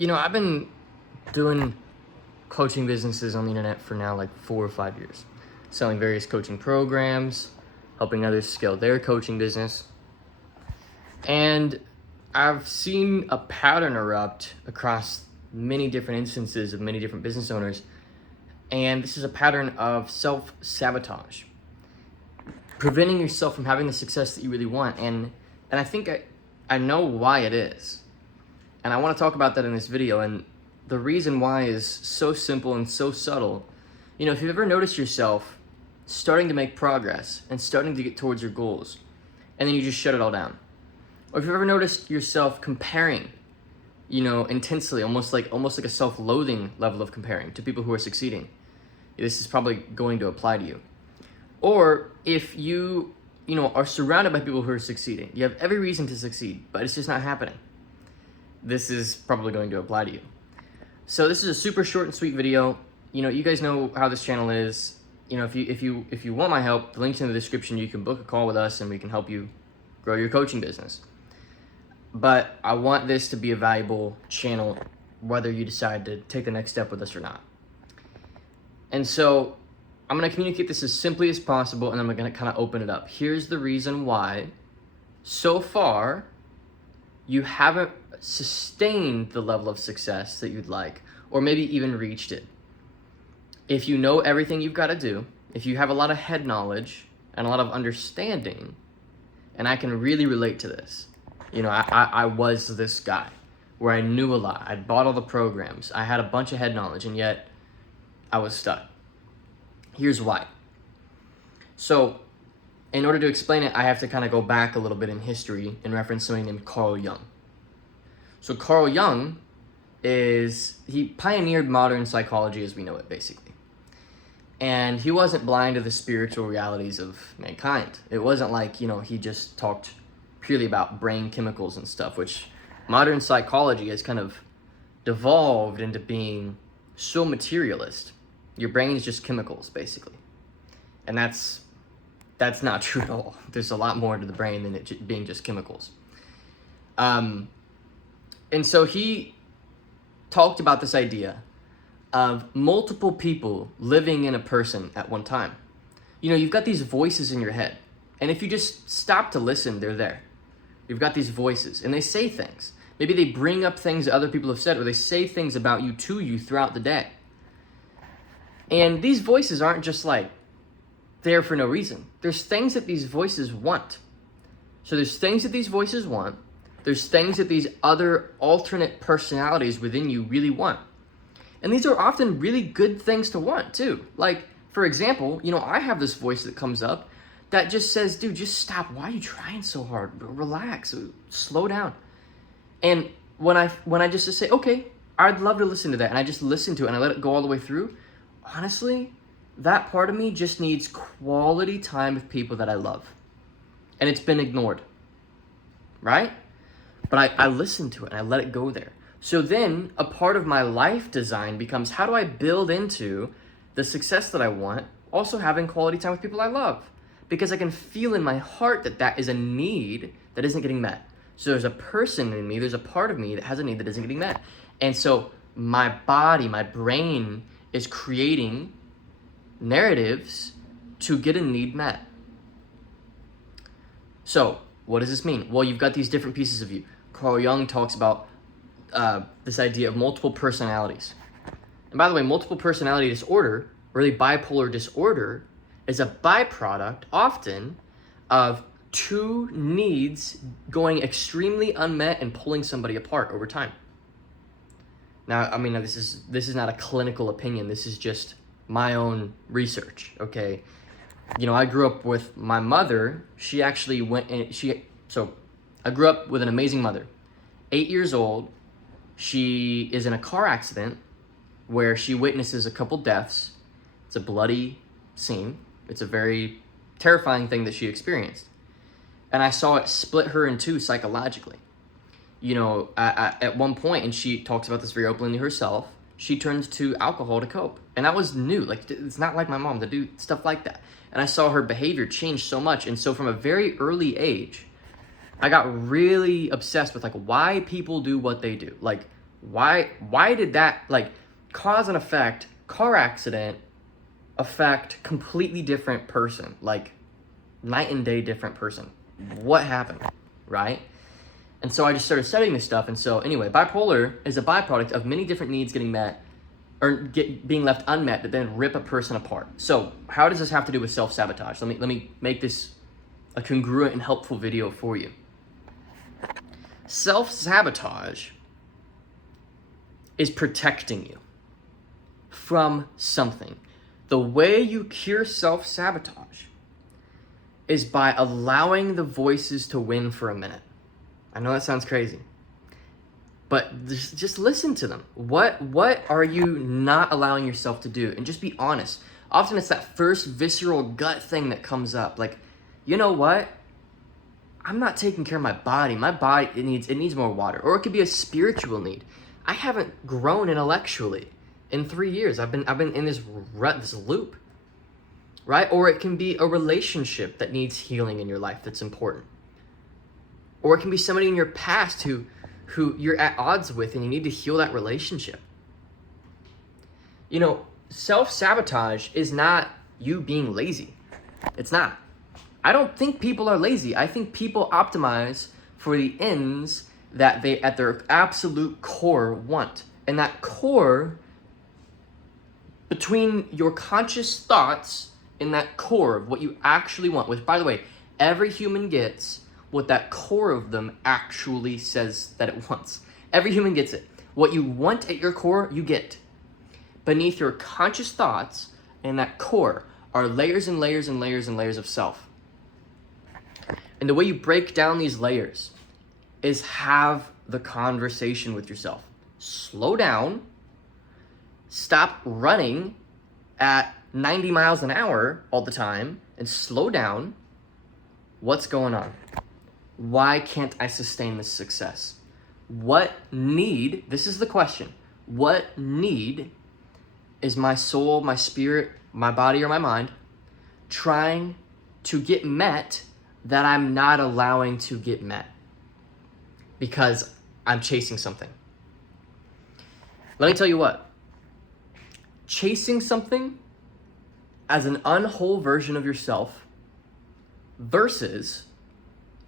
I've been doing coaching businesses on the internet for now like 4 or 5 years, selling various coaching programs, helping others scale their coaching business. And I've seen a pattern erupt across many different instances of many different business owners. And this is a pattern of self-sabotage, preventing yourself from having the success that you really want. And I think I know why it is. And I want to talk about that in this video. And the reason why is so simple and so subtle. If you've ever noticed yourself starting to make progress and starting to get towards your goals, and then you just shut it all down. Or if you've ever noticed yourself comparing, intensely, almost like a self-loathing level of comparing to people who are succeeding, this is probably going to apply to you. Or if you are surrounded by people who are succeeding, you have every reason to succeed, but it's just not happening. This is probably going to apply to you. So this is a super short and sweet video. You guys know how this channel is. If you want my help, the link's in the description. You can book a call with us and we can help you grow your coaching business. But I want this to be a valuable channel, whether you decide to take the next step with us or not. And so I'm going to communicate this as simply as possible, and I'm going to kind of open it up. Here's the reason why so far you haven't sustained the level of success that you'd like, or maybe even reached it. If you know everything you've got to do, if you have a lot of head knowledge and a lot of understanding, and I can really relate to this. I was this guy where I knew a lot. I'd bought all the programs. I had a bunch of head knowledge, and yet I was stuck. Here's why. So in order to explain it, I have to kind of go back a little bit in history and reference somebody named Carl Jung. So Carl Jung he pioneered modern psychology as we know it, basically. And he wasn't blind to the spiritual realities of mankind. It wasn't like, he just talked purely about brain chemicals and stuff, which modern psychology has kind of devolved into being so materialist. Your brain is just chemicals, basically. And that's not true at all. There's a lot more to the brain than it being just chemicals. And so he talked about this idea of multiple people living in a person at one time. You've got these voices in your head, and if you just stop to listen, they're there. You've got these voices, and they say things. Maybe they bring up things that other people have said, or they say things about you to you throughout the day. And these voices aren't just like there for no reason. There's things that these voices want. So there's things that these voices want. There's things that these other alternate personalities within you really want. And these are often really good things to want too. Like, for example, I have this voice that comes up that just says, dude, just stop. Why are you trying so hard? Relax, slow down. And when I just say, okay, I'd love to listen to that, and I just listen to it and I let it go all the way through, honestly, that part of me just needs quality time with people that I love. And it's been ignored, right? But I listen to it and I let it go there. So then a part of my life design becomes, how do I build into the success that I want, also having quality time with people I love? Because I can feel in my heart that is a need that isn't getting met. So there's a person in me, there's a part of me that has a need that isn't getting met. And so my body, my brain is creating narratives to get a need met. So what does this mean? Well, you've got these different pieces of you. Carl Jung talks about this idea of multiple personalities. And by the way, multiple personality disorder, really bipolar disorder, is a byproduct often of two needs going extremely unmet and pulling somebody apart over time. Now, this is not a clinical opinion. This is just my own research, okay? I grew up with my mother. She actually I grew up with an amazing mother. 8 years old, she is in a car accident where she witnesses a couple deaths. It's a bloody scene. It's a very terrifying thing that she experienced. And I saw it split her in two psychologically. At one point, and she talks about this very openly herself, she turns to alcohol to cope. And that was new. Like, it's not like my mom to do stuff like that. And I saw her behavior change so much. And so from a very early age, I got really obsessed with like why people do what they do. Like, Why did that, like, cause and effect, car accident, affect completely different person, like night and day different person? What happened, right? And so I just started studying this stuff. And so anyway, bipolar is a byproduct of many different needs getting met or being left unmet that then rip a person apart. So how does this have to do with self-sabotage? Let me make this a congruent and helpful video for you. Self-sabotage is protecting you from something. The way you cure self-sabotage is by allowing the voices to win for a minute. I know that sounds crazy, but just listen to them. What are you not allowing yourself to do? And just be honest. Often it's that first visceral gut thing that comes up. Like, you know what? I'm not taking care of my body. My body, it needs more water. Or it could be a spiritual need. I haven't grown intellectually in 3 years. I've been in this rut, this loop, right? Or it can be a relationship that needs healing in your life that's important. Or it can be somebody in your past who you're at odds with and you need to heal that relationship. You know, self-sabotage is not you being lazy. It's not. I don't think people are lazy. I think people optimize for the ends that they, at their absolute core, want. And that core, between your conscious thoughts and that core of what you actually want, which, by the way, every human gets what that core of them actually says that it wants. Every human gets it. What you want at your core, you get. Beneath your conscious thoughts and that core are layers and layers and layers and layers of self. And the way you break down these layers is have the conversation with yourself. Slow down. Stop running at 90 miles an hour all the time and slow down. What's going on? Why can't I sustain this success? What need, this is the question, what need is my soul, my spirit, my body, or my mind trying to get met that I'm not allowing to get met because I'm chasing something? Let me tell you what, chasing something as an unwhole version of yourself versus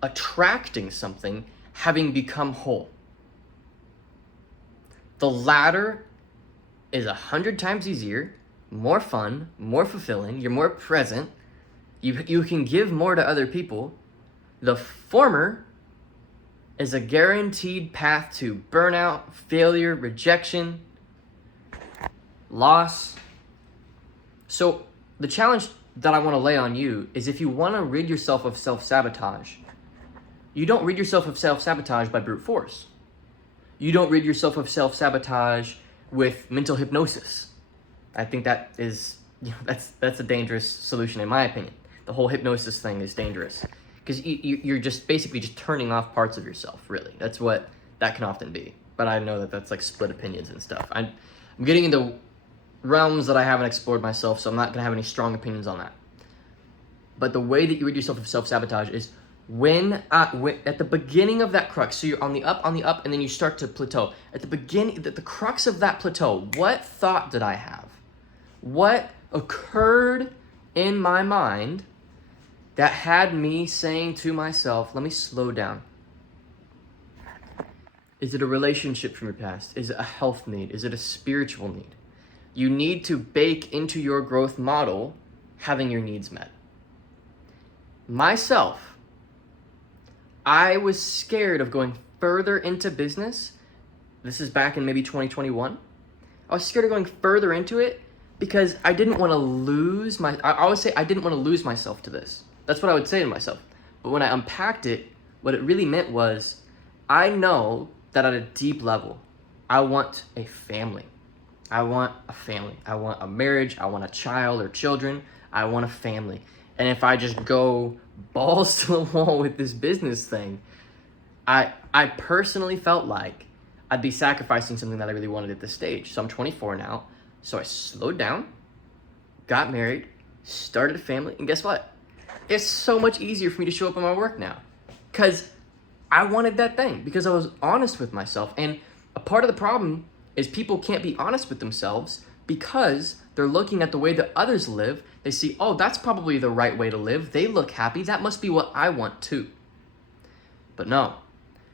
attracting something having become whole. The latter is 100 times easier, more fun, more fulfilling, you're more present, you can give more to other people. The former is a guaranteed path to burnout, failure, rejection, loss. So the challenge that I want to lay on you is, if you want to rid yourself of self-sabotage, you don't rid yourself of self-sabotage by brute force. You don't rid yourself of self-sabotage with mental hypnosis. I think that is, that's a dangerous solution in my opinion. The whole hypnosis thing is dangerous because you're just basically just turning off parts of yourself, really. That's what that can often be. But I know that that's like split opinions and stuff. I'm getting into realms that I haven't explored myself, so I'm not going to have any strong opinions on that. But the way that you rid yourself of self-sabotage is when at the beginning of that crux, so you're on the up, and then you start to plateau. At the beginning, the crux of that plateau, what thought did I have? What occurred in my mind that had me saying to myself, let me slow down? Is it a relationship from your past? Is it a health need? Is it a spiritual need? You need to bake into your growth model having your needs met. Myself, I was scared of going further into business. This is back in maybe 2021. I was scared of going further into it because I didn't want to lose I always say I didn't want to lose myself to this. That's what I would say to myself. But when I unpacked it, what it really meant was, I know that at a deep level, I want a family. I want a family. I want a marriage. I want a child or children. I want a family. And if I just go balls to the wall with this business thing, I personally felt like I'd be sacrificing something that I really wanted at this stage. So I'm 24 now. So I slowed down, got married, started a family, and guess what? It's so much easier for me to show up at my work now because I wanted that thing, because I was honest with myself. And A part of the problem is people can't be honest with themselves because they're looking at the way that others live. They see, oh, that's probably the right way to live. They look happy. That must be what I want too. But no,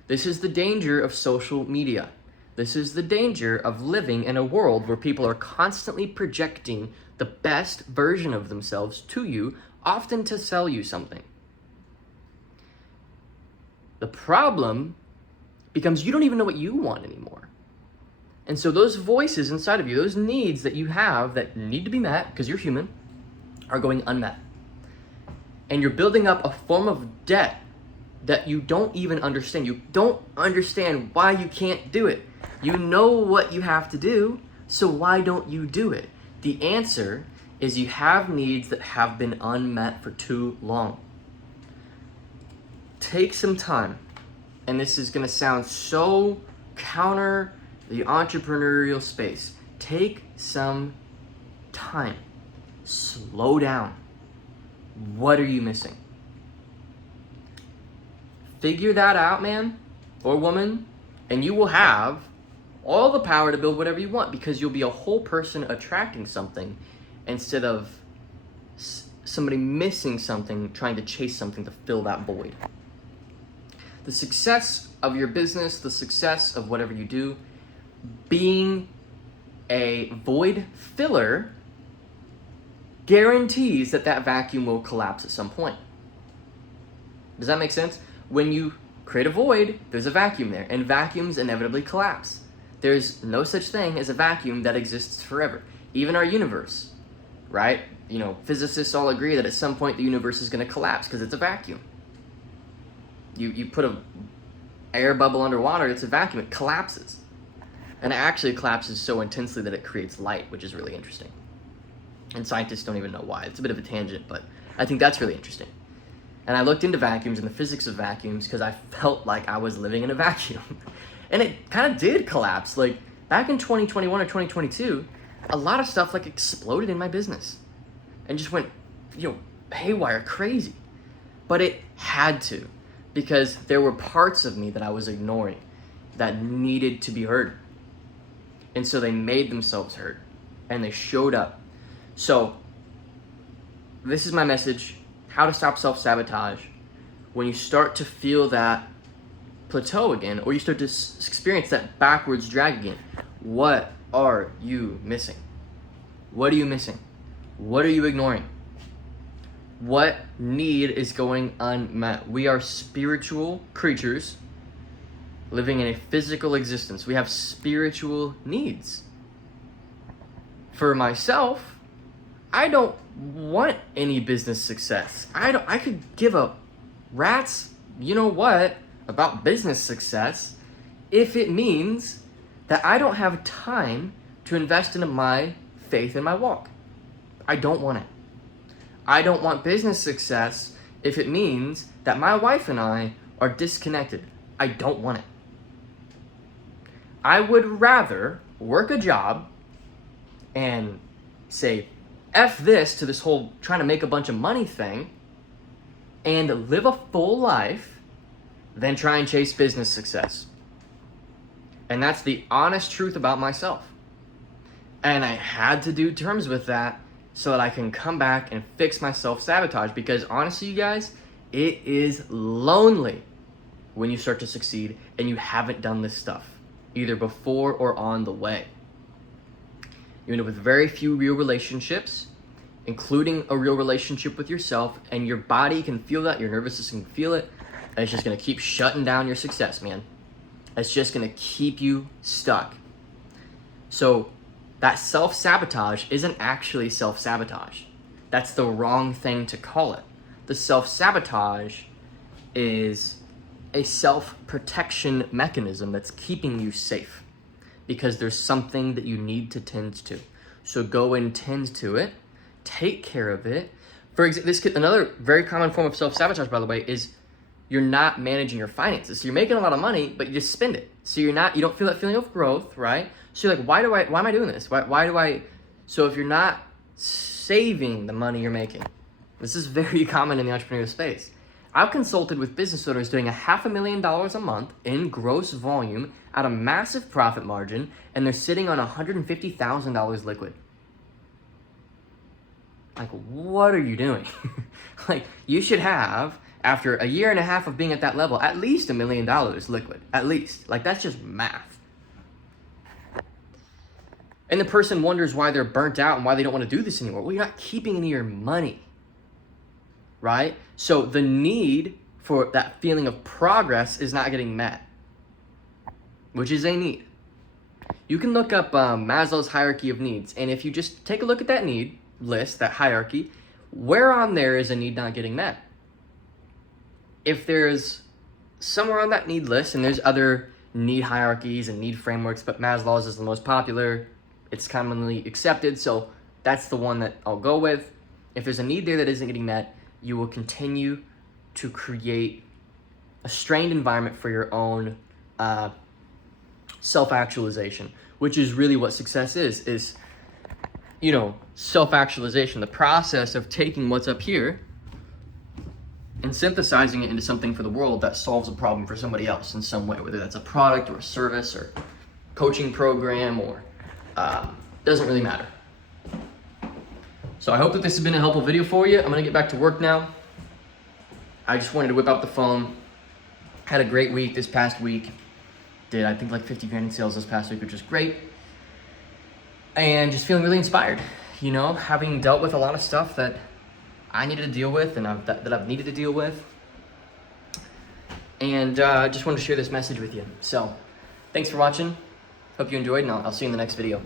this is the danger of social media. This is the danger of living in a world where people are constantly projecting the best version of themselves to you, often to sell you something. The problem becomes you don't even know what you want anymore. And so those voices inside of you, those needs that you have that need to be met because you're human, are going unmet. And you're building up a form of debt that you don't even understand. You don't understand why you can't do it. You know what you have to do, so why don't you do it? The answer is you have needs that have been unmet for too long. Take some time, and this is going to sound so counter the entrepreneurial space. Take some time. Slow down. What are you missing? Figure that out, man or woman, and you will have all the power to build whatever you want because you'll be a whole person attracting something instead of somebody missing something, trying to chase something to fill that void. The success of your business, the success of whatever you do, being a void filler guarantees that that vacuum will collapse at some point. Does that make sense? When you create a void, there's a vacuum there, and vacuums inevitably collapse. There's no such thing as a vacuum that exists forever. Even our universe, right? You know, physicists all agree that at some point the universe is going to collapse because it's a vacuum. You put a air bubble underwater, it's a vacuum, it collapses. And it actually collapses so intensely that it creates light, which is really interesting. And scientists don't even know why. It's a bit of a tangent, but I think that's really interesting. And I looked into vacuums and the physics of vacuums because I felt like I was living in a vacuum. And it kind of did collapse. Like back in 2021 or 2022, a lot of stuff like exploded in my business and just went, haywire, crazy. But it had to, because there were parts of me that I was ignoring that needed to be heard. And so they made themselves heard and they showed up. So this is my message: how to stop self-sabotage when you start to feel that plateau again, or you start to experience that backwards drag again. What are you missing? What are you missing? What are you ignoring? What need is going unmet? We are spiritual creatures living in a physical existence. We have spiritual needs. For myself, I don't want any business success. I could give a rat's you know what about business success if it means that I don't have time to invest in my faith and my walk. I don't want it. I don't want business success if it means that my wife and I are disconnected. I don't want it. I would rather work a job and say F this to this whole trying to make a bunch of money thing and live a full life than try and chase business success. And that's the honest truth about myself. And I had to do terms with that so that I can come back and fix my self-sabotage, because honestly, you guys, it is lonely when you start to succeed and you haven't done this stuff, either before or on the way. You end up with very few real relationships, including a real relationship with yourself, and your body can feel that, your nervous system can feel it, and it's just gonna keep shutting down your success, man. It's just gonna keep you stuck. So that self-sabotage isn't actually self-sabotage. That's the wrong thing to call it. The self-sabotage is a self-protection mechanism that's keeping you safe because there's something that you need to tend to. So go and tend to it, take care of it. For example, another very common form of self-sabotage, by the way, is you're not managing your finances. So you're making a lot of money, but you just spend it. So you don't feel that feeling of growth, right? So you're like, why am I doing this? So if you're not saving the money you're making, this is very common in the entrepreneurial space. I've consulted with business owners doing $500,000 a month in gross volume at a massive profit margin, and they're sitting on $150,000 liquid. Like, what are you doing? Like, you should have, after a year and a half of being at that level, at least $1 million liquid. At least. Like, that's just math. And the person wonders why they're burnt out and why they don't want to do this anymore. Well, you're not keeping any of your money, right? So the need for that feeling of progress is not getting met, which is a need. You can look up Maslow's hierarchy of needs, and if you just take a look at that need list, that hierarchy, where on there is a need not getting met? If there's somewhere on that need list, and there's other need hierarchies and need frameworks, but Maslow's is the most popular, it's commonly accepted, so that's the one that I'll go with. If there's a need there that isn't getting met, you will continue to create a strained environment for your own self-actualization, which is really what success is, you know, self-actualization, the process of taking what's up here and synthesizing it into something for the world that solves a problem for somebody else in some way, whether that's a product or a service or coaching program or doesn't really matter. So I hope that this has been a helpful video for you. I'm gonna get back to work now. I just wanted to whip out the phone. Had a great week this past week. Did, I think, like 50 grand in sales this past week, which was great. And just feeling really inspired, you know, having dealt with a lot of stuff that I needed to deal with and that I've needed to deal with. And just wanted to share this message with you. So thanks for watching. Hope you enjoyed, and I'll see you in the next video.